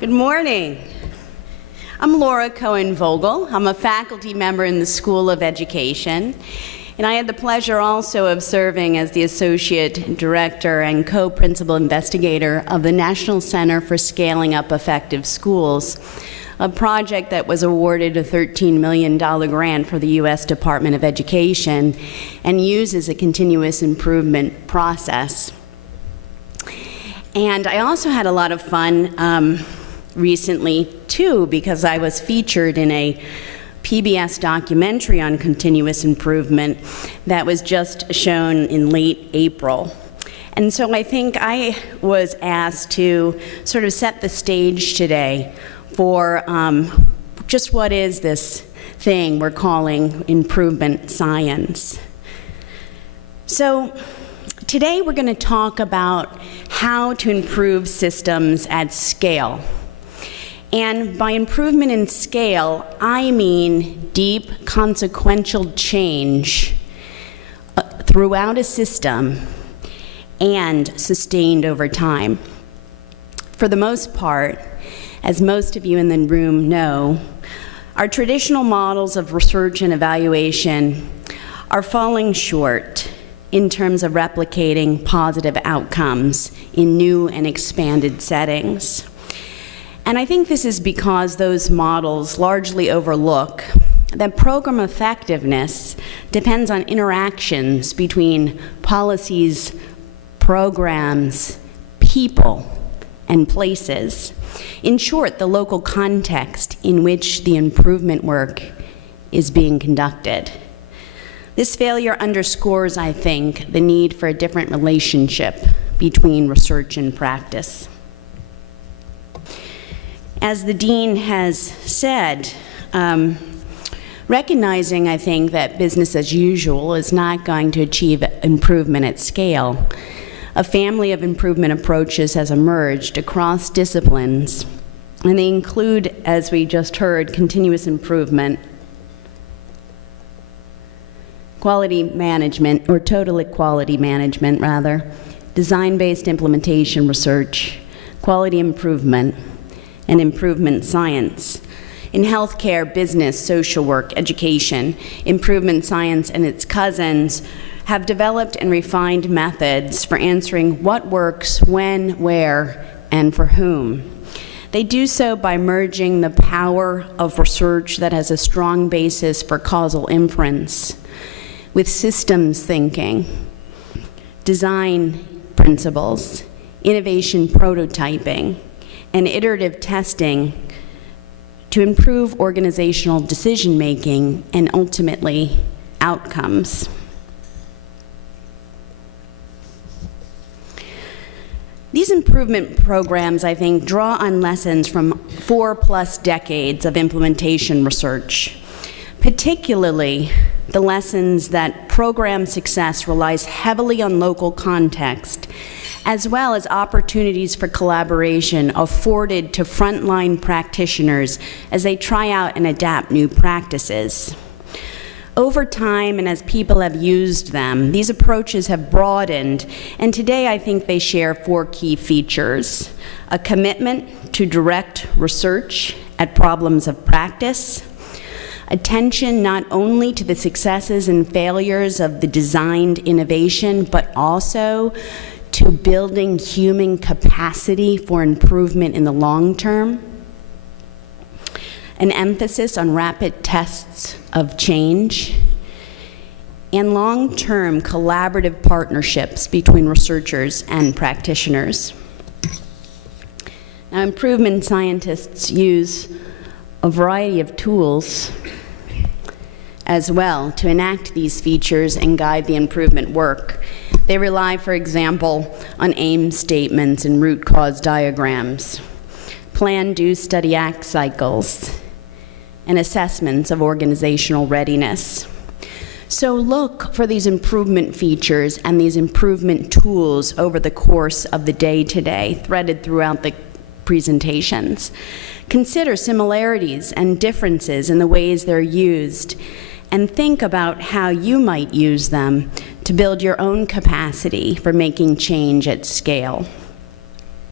Good morning. I'm Lora Cohen-Vogel. I'm a faculty member in the School of Education, and I had the pleasure also of serving as the Associate Director and Co-Principal Investigator of the National Center for Scaling Up Effective Schools, a project that was awarded a $13 million grant for the U.S. Department of Education and uses a continuous improvement process. And I also had a lot of fun recently, too, because I was featured in a PBS documentary on continuous improvement that was just shown in late April. And so I think I was asked to sort of set the stage today for just what is this thing we're calling improvement science. So today we're going to talk about how to improve systems at scale. And by improvement in scale, I mean deep, consequential change throughout a system and sustained over time. For the most part, as most of you in the room know, our traditional models of research and evaluation are falling short in terms of replicating positive outcomes in new and expanded settings. And I think this is because those models largely overlook that program effectiveness depends on interactions between policies, programs, people, and places. In short, the local context in which the improvement work is being conducted. This failure underscores, I think, the need for a different relationship between research and practice. As the dean has said, recognizing, I think, that business as usual is not going to achieve improvement at scale, a family of improvement approaches has emerged across disciplines, and they include, as we just heard, continuous improvement, quality management, or total quality management, rather, design-based implementation research, quality improvement, and improvement science. In healthcare, business, social work, education, improvement science and its cousins have developed and refined methods for answering what works, when, where, and for whom. They do so by merging the power of research that has a strong basis for causal inference with systems thinking, design principles, innovation prototyping, and iterative testing to improve organizational decision-making and ultimately outcomes. These improvement programs, I think, draw on lessons from 4+ decades of implementation research, particularly the lessons that program success relies heavily on local context, as well as opportunities for collaboration afforded to frontline practitioners as they try out and adapt new practices. Over time, and as people have used them, these approaches have broadened, and today I think they share 4 key features: a commitment to direct research at problems of practice, attention not only to the successes and failures of the designed innovation, but also to building human capacity for improvement in the long term, an emphasis on rapid tests of change, and long-term collaborative partnerships between researchers and practitioners. Now, improvement scientists use a variety of tools as well to enact these features and guide the improvement work. They rely, for example, on aim statements and root cause diagrams, plan, do, study, act cycles, and assessments of organizational readiness. So look for these improvement features and these improvement tools over the course of the day today, threaded throughout the presentations. Consider similarities and differences in the ways they're used, and think about how you might use them to build your own capacity for making change at scale.